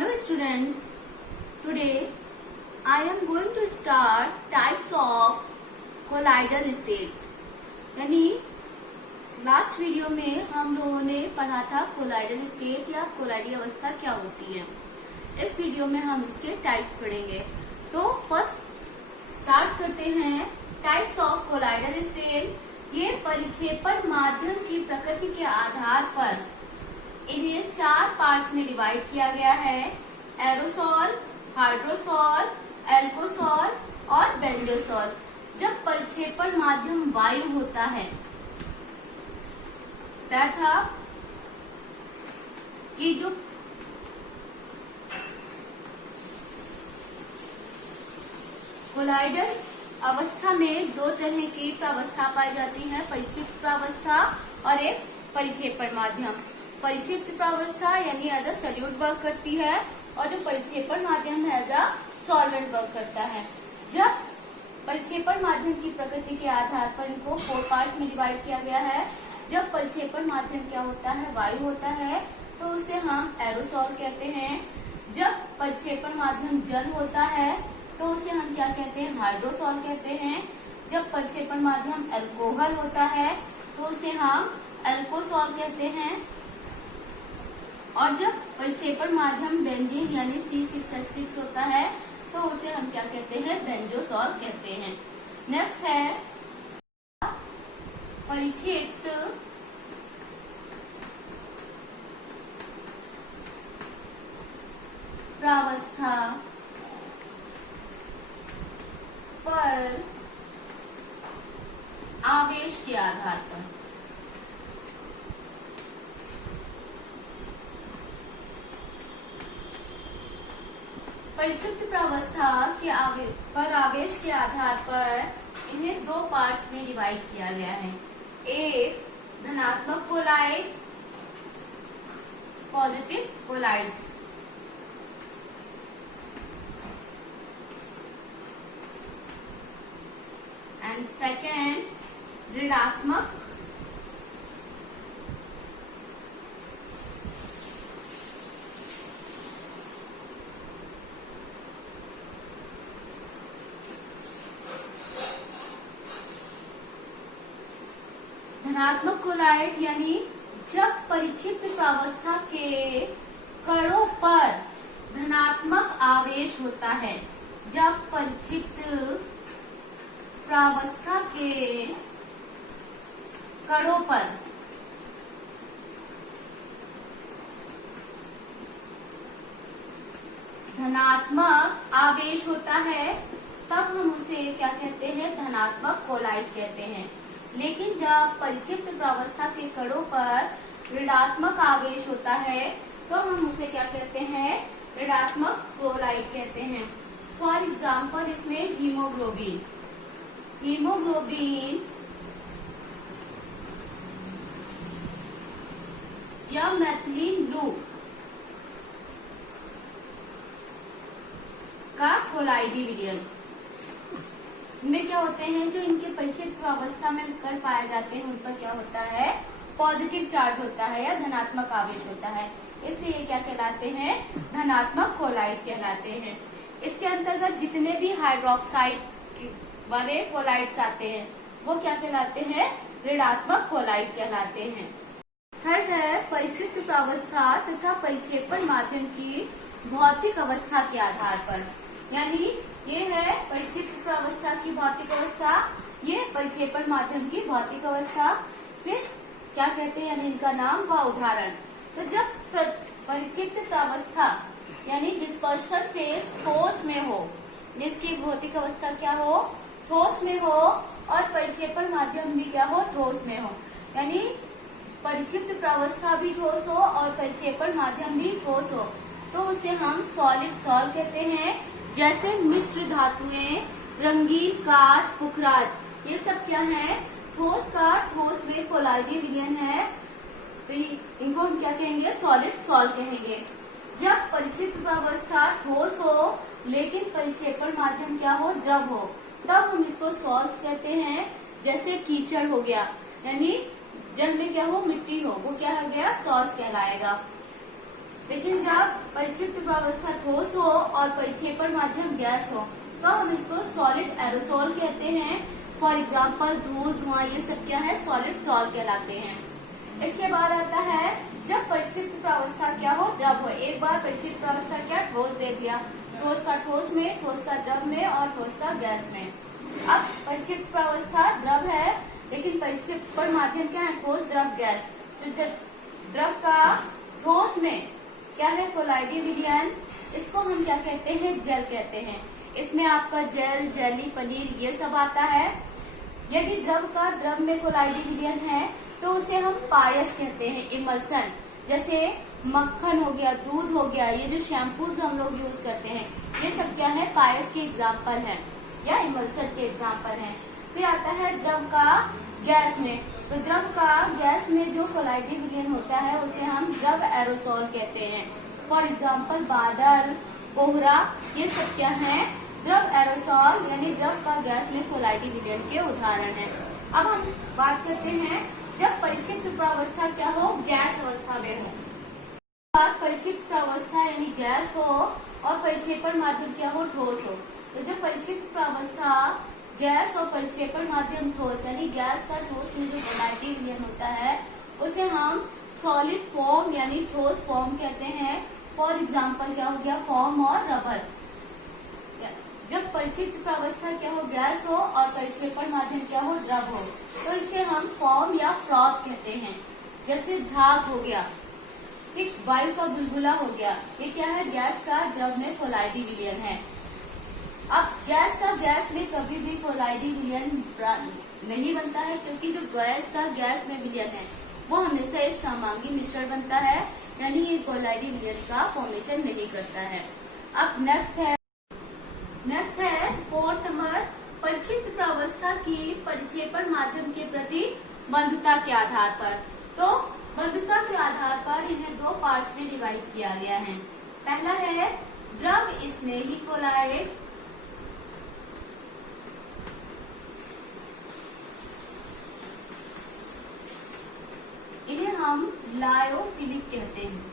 Hello students, today I am going to start types of colloidal state. यानी last video में हम लोगों ने पढ़ा था कोलाइडल स्टेट या कोलाइडी अवस्था क्या होती है। इस वीडियो में हम इसके टाइप्स पढ़ेंगे। तो फर्स्ट स्टार्ट करते हैं टाइप्स ऑफ कोलाइडल स्टेट। ये परिक्षेपण माध्यम की प्रकृति के आधार पर इन्हें 4 पार्ट्स में डिवाइड किया गया है। एरोसॉल, हाइड्रोसॉल, एल्कोसॉल और बेंजोसॉल। जब परिक्षेपण माध्यम वायु होता है तथा कि जो कोलाइडल अवस्था में 2 तरह की प्रावस्था पाई जाती है, परिक्षिप्त प्रावस्था और एक परिक्षेपण माध्यम। परिक्षिप्त प्रावस्था यानी एज अ सॉल्यूट वर्क करती है और जो परिक्षेपण माध्यम है एज अ सॉल्वेंट वर्क करता है। जब परिक्षेपण माध्यम की प्रकृति के आधार पर इनको 4 पार्ट्स में डिवाइड किया गया है। जब परिक्षेपण माध्यम क्या होता है, वायु होता है, तो उसे हम एरोसॉल कहते हैं। जब परिक्षेपण माध्यम जल होता है तो उसे हम क्या कहते हैं, हाइड्रोसॉल कहते हैं। जब परिक्षेपण माध्यम अल्कोहल होता है तो उसे हम एल्कोसॉल कहते हैं। और जब परिक्षेपण माध्यम बेंजीन यानी C6H6 होता है तो उसे हम क्या कहते हैं, बेंजोसॉल कहते हैं। नेक्स्ट है परिक्षेपित प्रावस्था पर आवेश के आधार पर। परिक्षिप्त प्रावस्था के आवेश के आधार पर इन्हें 2 पार्ट्स में डिवाइड किया गया है। एक धनात्मक colloid, positive colloids, and second ऋणात्मक धनात्मक कोलाइड यानी जब परिक्षिप्त प्रावस्था के कणों पर धनात्मक आवेश होता है। जब परिक्षिप्त प्रावस्था के कणों पर धनात्मक आवेश होता है तब हम उसे क्या कहते हैं, धनात्मक कोलाइड कहते हैं। लेकिन जब परिक्षिप्त प्रावस्था के कणों पर ऋणात्मक आवेश होता है तो हम उसे क्या कहते हैं, ऋणात्मक कोलाइड कहते हैं। फॉर एग्जाम्पल इसमें हीमोग्लोबिन या मैथिलीन ब्लू का कोलाइडी विलयन में क्या होते हैं, जो इनके परिक्षिप्त प्रावस्था में कण पाए जाते हैं उन पर क्या होता है, पॉजिटिव चार्ज होता है या धनात्मक आवेश होता है। इसलिए ये क्या कहलाते हैं, धनात्मक कोलाइड कहलाते हैं। इसके अंतर्गत जितने भी हाइड्रोक्साइड वाले कोलाइड्स आते हैं वो क्या कहलाते हैं, ऋणात्मक कोलाइड कहलाते हैं। थर्ड है परिक्षिप्त प्रावस्था तथा परिक्षेपण माध्यम की भौतिक अवस्था के आधार पर। यानी ये है परिक्षिप्त प्रावस्था की भौतिक अवस्था, ये परिक्षेपण माध्यम की भौतिक अवस्था। फिर क्या कहते हैं, यानी इनका नाम व उदाहरण। तो जब परिक्षिप्त प्रावस्था यानी डिस्पर्शन फेज ठोस में हो, जिसकी भौतिक अवस्था क्या हो, ठोस में हो, और परिक्षेपण माध्यम भी क्या हो, ठोस में हो। यानी परिक्षिप्त प्रावस्था भी ठोस हो और परिक्षेपण माध्यम भी ठोस हो तो उसे हम सॉलिड सॉल कहते हैं। जैसे मिश्र धातुएं, रंगीन काठ, पुखराज, ये सब क्या है, ठोस का ठोस में कोलाइडी विलयन है। तो इनको हम क्या कहेंगे, सॉलिड सॉल कहेंगे। जब परिक्षिप्त प्रावस्था ठोस हो लेकिन परिक्षेपण माध्यम क्या हो, द्रव हो, तब हम इसको सॉल्ट कहते हैं। जैसे कीचड़ हो गया, यानी जल में क्या हो, मिट्टी हो, वो क्या हो गया, सॉल्ट कहलाएगा। लेकिन जब परिक्षिप्त प्रावस्था ठोस हो और परिक्षेपण माध्यम गैस हो तो हम इसको सॉलिड एरोसोल कहते हैं। फॉर एग्जाम्पल धूल, धुआं, ये सब क्या है, सॉलिड सॉल कहलाते हैं। इसके बाद आता है जब परिक्षिप्त प्रावस्था क्या हो, द्रव हो। एक बार परिक्षिप्त प्रावस्था क्या, ठोस दे दिया, ठोस का ठोस में, ठोस का द्रव में और ठोस का गैस में। अब परिक्षिप्त प्रावस्था द्रव है, लेकिन परिक्षेपण माध्यम क्या है, ठोस, द्रव, गैस। तो द्रव का ठोस में क्या है, कोलाइडी विलयन। इसको हम क्या कहते हैं, जल कहते हैं। इसमें आपका जेल, जेली, पनीर ये सब आता है। यदि द्रव का द्रव में कोलाइडी विलयन है तो उसे हम पायस कहते हैं, इमल्सन। जैसे मक्खन हो गया, दूध हो गया, ये जो शैम्पूज हम लोग यूज करते हैं, ये सब क्या है, पायस के एग्जाम्पल हैं या इमल्सन के एग्जाम्पल हैं। फिर आता है द्रव का गैस में। तो द्रव का गैस में जो कोलाइडी विलयन होता है उसे हम द्रव एरोसोल कहते हैं। फॉर एग्जाम्पल बादल, कोहरा, ये सब क्या है, द्रव एरोसोल यानी द्रव का गैस में कोलाइडी विलयन के उदाहरण हैं। अब हम बात करते हैं जब परिक्षिप्त प्रावस्था क्या हो, गैस अवस्था में हो। परिक्षिप्त प्रावस्था यानी गैस हो और परिक्षेपण माध्यम क्या हो, ठोस हो। तो जब परिक्षिप्त प्रावस्था गैस और परिक्षेपण माध्यम ठोस यानी गैस का ठोस में जो कोलाइडी विलयन होता है उसे हम सॉलिड फॉर्म यानी ठोस फॉर्म कहते हैं। फॉर एग्जाम्पल क्या हो गया, फॉर्म और रबर। जब परिक्षिप्त प्रावस्था क्या हो, गैस हो और परिक्षेपण माध्यम क्या हो, द्रव हो, तो इसे हम फॉर्म या फ्रॉथ कहते हैं। जैसे झाग हो गया, ठीक, वायु का बुलबुला हो गया, ये क्या है, गैस का द्रव में कोलाइडी विलयन है। अब गैस का गैस में कभी भी कोलाइडी विलयन नहीं बनता है, क्योंकि जो गैस का गैस में विलयन है वो हमेशा एक समांगी मिश्रण बनता है, यानी ये कोलाइडी विलयन का फॉर्मेशन नहीं करता है। अब नेक्स्ट है फोर्थ नंबर, परिक्षिप्त प्रावस्था की परिक्षेपण माध्यम के प्रति बंधुता के आधार पर। तो बंधुता के आधार पर इन्हें दो पार्ट्स में डिवाइड किया गया है। पहला है द्रव स्नेही कोलाइड, इन्हें हम लायोफिलिक कहते हैं।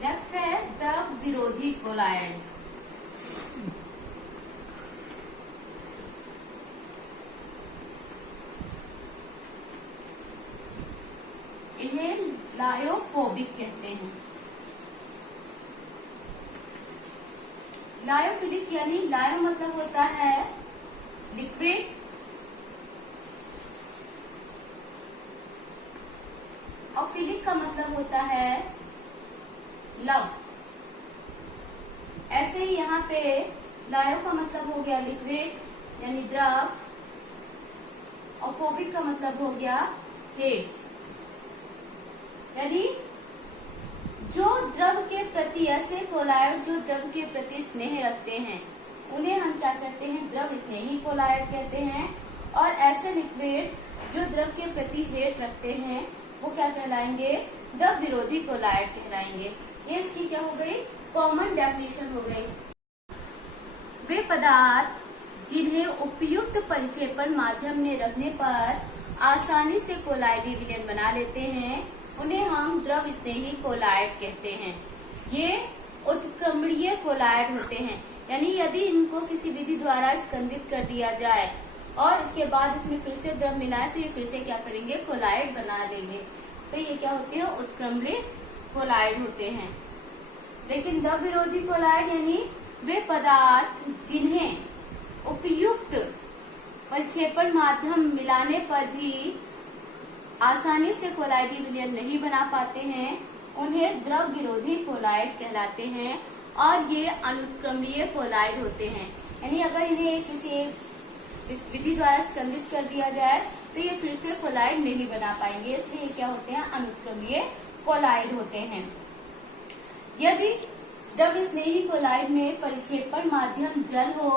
नेक्स्ट है द्रव विरोधी कोलाइड, इन्हें लायोफोबिक कहते हैं। लायोफिलिक यानी लायो मतलब होता है लिक्विड, और फिलिक का मतलब होता है लव। ऐसे ही यहाँ पे लायो का मतलब हो गया लिक्विड यानी द्रव, और फोबिक का मतलब हो गया हेट, यानी जो द्रव के प्रति, ऐसे कोलाइड जो द्रव के प्रति स्नेह रखते हैं उन्हें हम क्या कहते हैं, द्रव स्नेही कोलाइड कहते हैं। और ऐसे लिक्विड जो द्रव के प्रति हेट रखते हैं वो क्या कहलाएंगे, द्रव विरोधी कोलाइड कहलाएंगे। ये इसकी क्या हो गई, कॉमन डेफिनेशन हो गई। वे पदार्थ जिन्हें उपयुक्त परिक्षेपण माध्यम में रखने पर आसानी से कोलाइडी विलयन बना लेते हैं उन्हें हम द्रव स्नेही कोलाइड कहते हैं। ये उत्क्रमणीय कोलाइड होते हैं, यानी यदि इनको किसी विधि द्वारा स्कंदित कर दिया जाए और इसके बाद इसमें फिर से द्रव मिलाए तो ये फिर से क्या करेंगे, कोलाइड बना देंगे। तो ये क्या होते हैं, उत्क्रमणीय कोलाइड होते हैं। लेकिन द्रव विरोधी कोलाइड यानी वे पदार्थ जिन्हें उपयुक्त परिक्षेपण माध्यम मिलाने पर भी आसानी से कोलाइडी विलयन नहीं बना पाते हैं उन्हें द्रव विरोधी कोलाइड कहलाते हैं, और ये अनुत्क्रमणीय कोलाइड होते हैं। यानी अगर इन्हें किसी विधि द्वारा स्कंदित कर दिया जाए तो ये फिर से कोलाइड नहीं बना पाएंगे, इसलिए ये क्या होते हैं, अनुत्क्रमणीय कोलाइड होते हैं। यदि द्रव स्नेही कोलाइड में परिक्षेपण माध्यम जल हो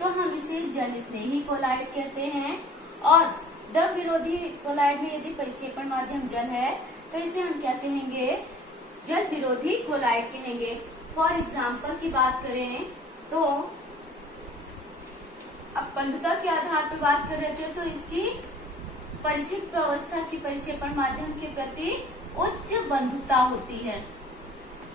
तो हम इसे जल स्नेही कोलाइड कहते हैं, और द्रव विरोधी कोलाइड में यदि परिक्षेपण माध्यम जल है तो इसे हम क्या कहेंगे, जल विरोधी कोलाइड कहेंगे। फॉर एग्जाम्पल की बात करें तो अब बंधुता के आधार पर बात कर रहे थे तो इसकी परिक्षेप अवस्था की परिक्षेपण माध्यम के प्रति उच्च बंधुता होती है,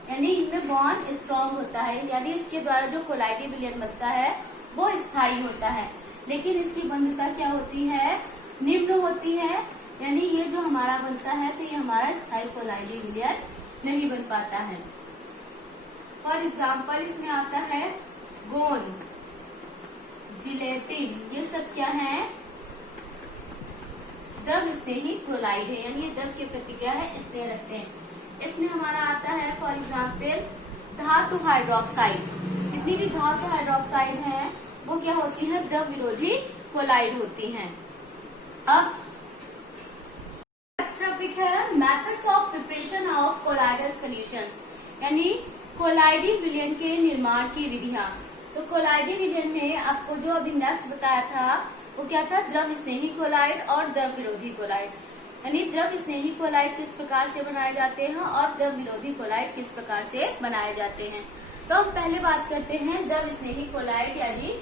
यानी इनमें बॉन्ड स्ट्रॉन्ग होता है, यानी इसके द्वारा जो कोलाइडी विलयन बनता है वो स्थायी होता है। लेकिन इसकी बंधुता क्या होती है, निम्न होती है, यानी ये जो हमारा बनता है तो ये हमारा स्थायी कोलाइडी विलयन नहीं बन पाता है। फॉर एग्जाम्पल इसमें आता है गोंद, जिलेटिन, ये सब क्या है, द्रव स्नेही कोलाइड है, यानी ये द्रव के प्रति क्या है, स्नेह रखते हैं। इसमें हमारा आता है फॉर एग्जाम्पल धातु हाइड्रोक्साइड। जितनी भी धातु हाइड्रोक्साइड है वो क्या होती है, द्रव विरोधी कोलाइड होती हैं। अब नेक्स्ट टॉपिक है methods of preparation of colloidal solution, यानी कोलाइडी विलयन के निर्माण की विधियां। तो कोलाइडी विलयन में आपको जो अभी नेक्स्ट बताया था वो क्या था, द्रव स्नेही कोलाइड और द्रव विरोधी कोलाइड, यानी द्रव स्नेही कोलाइड किस प्रकार से बनाए जाते हैं और द्रव विरोधी कोलाइड किस प्रकार से बनाए जाते हैं। तो हम पहले बात करते हैं द्रव स्नेही कोलाइड यानी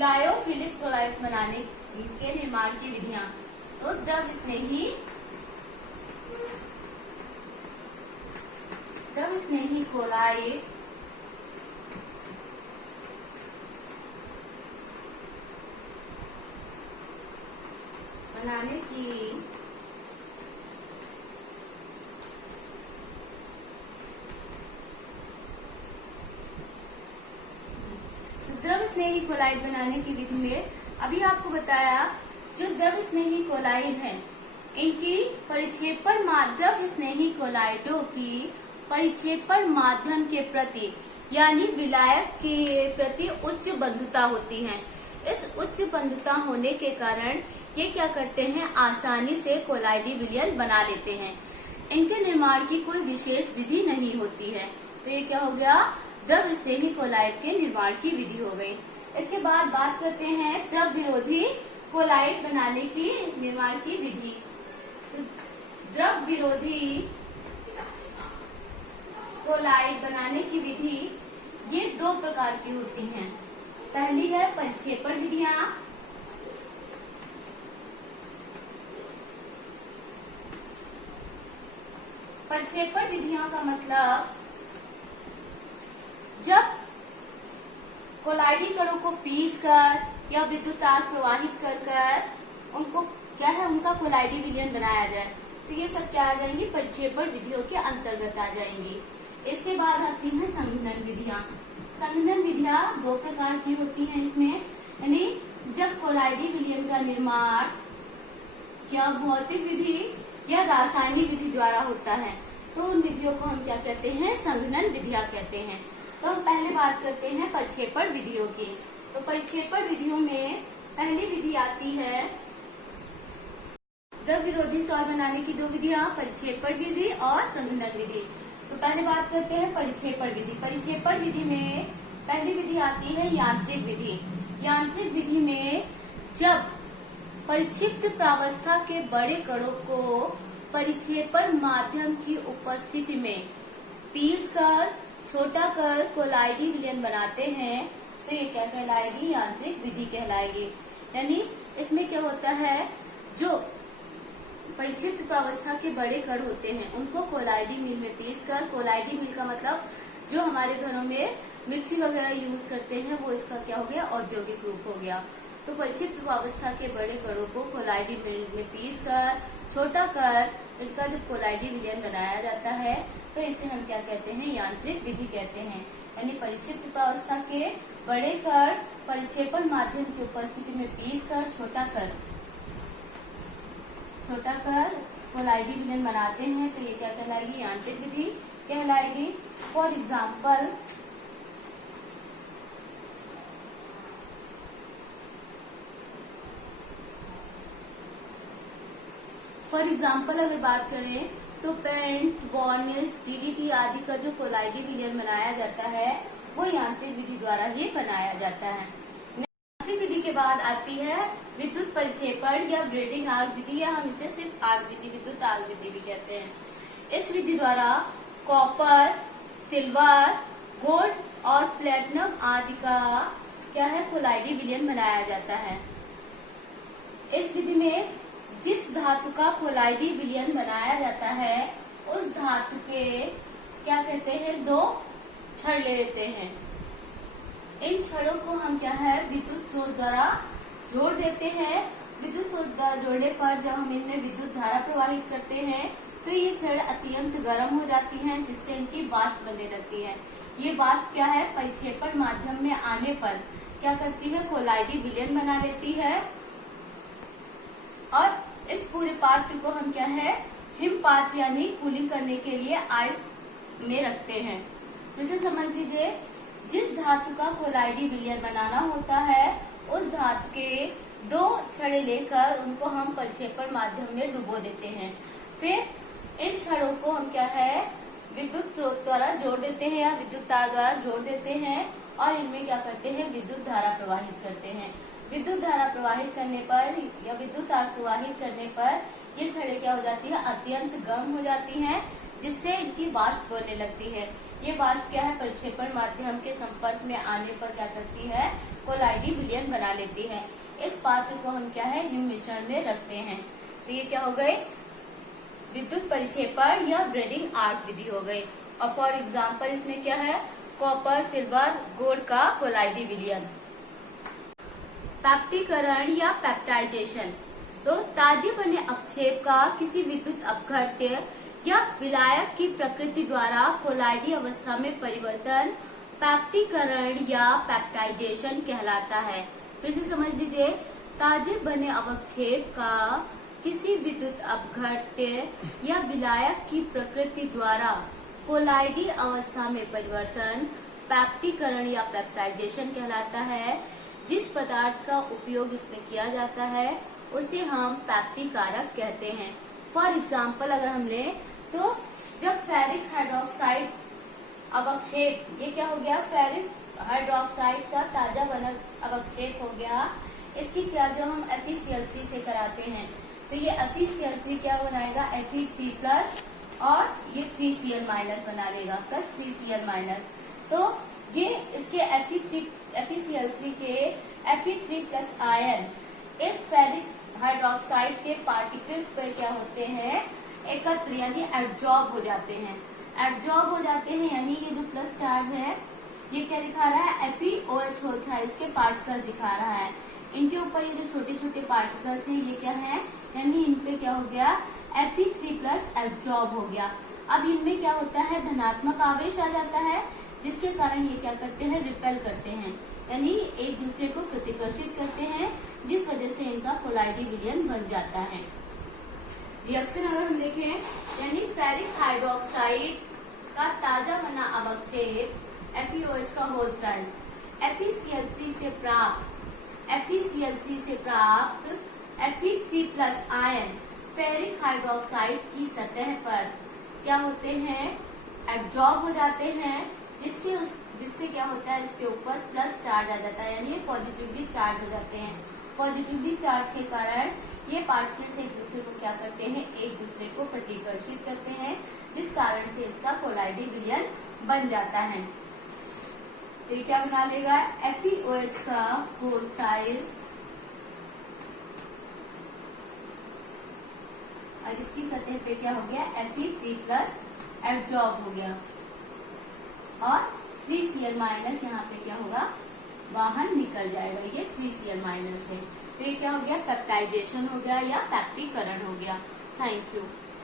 लायोफिलिक कोलाइड बनाने के निर्माण की विधियां। तो द्रव स्नेही कोलाइड बनाने की द्रव स्नेही कोलाइड बनाने की विधि में अभी आपको बताया, जो द्रव स्नेही कोलाइड है इनकी परिक्षेपण द्रव स्नेही कोलाइडों की परिक्षेपण माध्यम के प्रति यानी विलायक के प्रति उच्च बंधुता होती है। इस उच्च बंधुता होने के कारण ये क्या करते हैं, आसानी से कोलाइडी विलयन बना लेते हैं। इनके निर्माण की कोई विशेष विधि नहीं होती है। तो ये क्या हो गया, द्रव स्नेही कोलाइड के निर्माण की विधि हो गई। इसके बाद बात करते हैं द्रव विरोधी कोलाइड बनाने की निर्माण की विधि। तो द्रव विरोधी कोलाइड बनाने की विधि ये दो प्रकार की होती हैं। पहली है परिक्षेपण विधियां, परिक्षेपण विधियों का मतलब जब कोलाइडी कणों को पीसकर या विद्युत तार प्रवाहित कर उनको क्या है, उनका कोलाइडी विलयन बनाया जाए, तो ये सब क्या आ जाएंगी, परिक्षेपण विधियों के अंतर्गत आ जाएंगी। इसके बाद आती है संघनन विधियां। संघनन विधियां दो प्रकार की होती हैं इसमें, यानी जब कोलाइडी विलयन का निर्माण क्या भौतिक विधि या रासायनिक विधि द्वारा होता है, तो उन विधियों को हम क्या कहते हैं, संघनन विधियां कहते हैं। तो हम पहले बात करते हैं परिक्षेपण विधियों की। तो परिक्षेपण विधियों में पहली विधि आती है द्रव विरोधी सॉल्व बनाने की दो विधियां, परिक्षेपण विधि और संघनन विधि। तो पहले बात करते हैं परिक्षेपण विधि। परिक्षेपण विधि में पहली विधि आती है यांत्रिक विधि। यांत्रिक विधि में जब परिक्षिप्त प्रावस्था के बड़े कणों को परिक्षेपण माध्यम की उपस्थिति में पीसकर छोटा कर कोलाइडी विलयन बनाते हैं, तो ये क्या कहलाएगी, यांत्रिक विधि कहलाएगी। यानी इसमें क्या होता है, जो परिक्षिप्त प्रावस्था के बड़े कण होते हैं उनको कोलाइडी मिल में पीसकर, कोलाइडी मिल का मतलब जो हमारे घरों में मिक्सी वगैरह यूज करते हैं वो इसका क्या हो गया, औद्योगिक रूप हो गया। तो परिक्षिप्त प्रावस्था के बड़े कणों को कोलाइडी मिल में पीसकर छोटा कर इनका जब कोलाइडी विलयन बनाया जाता है तो इसे हम क्या कहते हैं, यांत्रिक विधि कहते हैं। यानी परिक्षिप्त प्रावस्था के बड़े कण परिक्षेपण माध्यम की उपस्थिति में पीसकर छोटा कर कोलाइडी विलयन बनाते हैं, तो ये क्या कहलाएगी, यांत्रिक विधि कहलाएगी। फॉर एग्जाम्पल अगर बात करें तो पेंट, वार्निश, डीडीटी आदि का जो कोलाइडी विलयन बनाया जाता है वो यांत्रिक विधि द्वारा ही बनाया जाता है। यांत्रिक विधि के बाद आती है विद्युत परिक्षेपण या ब्रेडिंग आर्क विधि, या हम इसे सिर्फ आर्क विधि, विद्युत आर्क विधि भी कहते हैं। इस विधि द्वारा कॉपर, सिल्वर, गोल्ड और प्लेटिनम आदि का क्या है, कोलाइडी विलयन बनाया जाता है। इस विधि में जिस धातु का कोलाइडी विलयन बनाया जाता है उस धातु के क्या कहते हैं, दो छड़ ले लेते हैं। इन छड़ों को हम क्या है, विद्युत स्रोत द्वारा जोड़ देते हैं। विद्युत स्रोत द्वारा जोड़ने पर जब हम इनमें विद्युत धारा प्रवाहित करते हैं तो ये छड़ अत्यंत गर्म हो जाती हैं, जिससे इनकी वाष्प बनने लगती है। ये वाष्प क्या है, परिक्षेपण माध्यम में आने पर क्या करती है, कोलाइडी विलयन बना लेती है। और इस पूरे पात्र को हम क्या है, हिमपात यानी कूलिंग करने के लिए आइस में रखते हैं। फिर से समझ लीजिए, जिस धातु का कोलाइडी विलयन बनाना होता है उस धातु के दो छड़े लेकर उनको हम परिक्षेपण माध्यम में डुबो देते हैं। फिर इन छड़ों को हम क्या है, विद्युत स्रोत द्वारा जोड़ देते हैं या विद्युत तार द्वारा जोड़ देते हैं और इनमें क्या करते हैं, विद्युत धारा प्रवाहित करते हैं। विद्युत धारा प्रवाहित करने पर या विद्युत तार प्रवाहित करने पर ये छड़ें क्या हो जाती है, अत्यंत गर्म हो जाती हैं, जिससे इनकी वाष्प बनने लगती है। ये वाष्प क्या है, परिक्षेपण माध्यम के संपर्क में आने पर क्या करती है, कोलाइडी विलयन बना लेती है। इस पात्र को हम क्या है, हिम मिश्रण में रखते हैं। तो ये क्या हो गई, विद्युत परिक्षेपण या ब्रेडिंग आर्क विधि हो गई। और फॉर एग्जाम्पल इसमें क्या है, कॉपर, सिल्वर, गोल्ड का कोलाइडी विलयन। पैप्टीकरण या पेप्टाइजेशन, तो ताजे बने अवक्षेप का किसी विद्युत अपघट्य या विलायक की प्रकृति द्वारा कोलाइडी अवस्था में परिवर्तन पैप्टीकरण या पेप्टाइजेशन कहलाता है। फिर से समझ लीजिए, ताजे बने अवक्षेप का किसी विद्युत अपघट्य या विलायक की प्रकृति द्वारा कोलाइडी अवस्था में परिवर्तन पैप्टीकरण या पेप्टाइजेशन कहलाता है। जिस पदार्थ का उपयोग इसमें किया जाता है उसे हम पैप्टीकारक कहते हैं। फॉर एग्जाम्पल अगर हम लें तो जब फेरिक हाइड्रोक्साइड अवक्षेप, ये क्या हो गया, फेरिक हाइड्रोक्साइड का ताजा बना अवक्षेप हो गया, इसकी क्या जो हम FeCl3 से कराते हैं तो ये FeCl3 क्या बनाएगा, Fe3+ और ये 3Cl- बना लेगा, प्लस 3Cl-। तो ये इसके FeCl3 के Fe3+ आयन इस फेरिक हाइड्रोक्साइड के पार्टिकल्स पर क्या होते हैं, एकत्र यानी एब्जॉर्ब हो जाते हैं। एब्जॉर्ब हो जाते हैं यानी ये जो प्लस चार्ज है ये क्या दिखा रहा है, FeOH होता है, इसके पार्टिकल्स दिखा रहा है। इनके ऊपर ये जो छोटे छोटे पार्टिकल्स हैं ये क्या है, यानी इन पे क्या हो गया, Fe3+ एब्जॉर्ब हो गया। अब इनमें क्या होता है, धनात्मक आवेश आ जाता है, जिसके कारण ये क्या करते हैं, रिपेल करते हैं, यानी एक दूसरे को प्रतिकर्षित करते हैं, जिस वजह से इनका कोलाइडी विलयन बन जाता है। रिएक्शन अगर हम देखें, यानी फेरिक हाइड्रोक्साइड का ताजा बना अवक्षेप FeOH का होल प्राइम FeCl3 से प्राप्त Fe3+ आयन फेरिक हाइड्रोक्साइड की सतह पर क्या होते हैं, एब्जॉर्ब हो जाते हैं, जिससे क्या होता है, इसके ऊपर प्लस चार्ज आ जाता है, यानी ये पॉजिटिवली चार्ज हो जाते हैं। पॉजिटिवली चार्ज के कारण ये पार्टिकल्स एक दूसरे को क्या करते हैं, एक दूसरे को प्रतिकर्षित करते हैं, जिस कारण से इसका कोलाइडी विलयन बन जाता है। तो ये क्या बना लेगा, FeOH का होल प्राइस और इसकी सतह पे क्या हो गया, Fe3+ एब्जॉर्ब हो गया और 3Cl- यहाँ पे क्या होगा, बाहर निकल जाएगा, ये 3Cl- है। तो ये क्या हो गया, पेप्टाइजेशन हो गया या पैप्टीकरण हो गया। Thank you.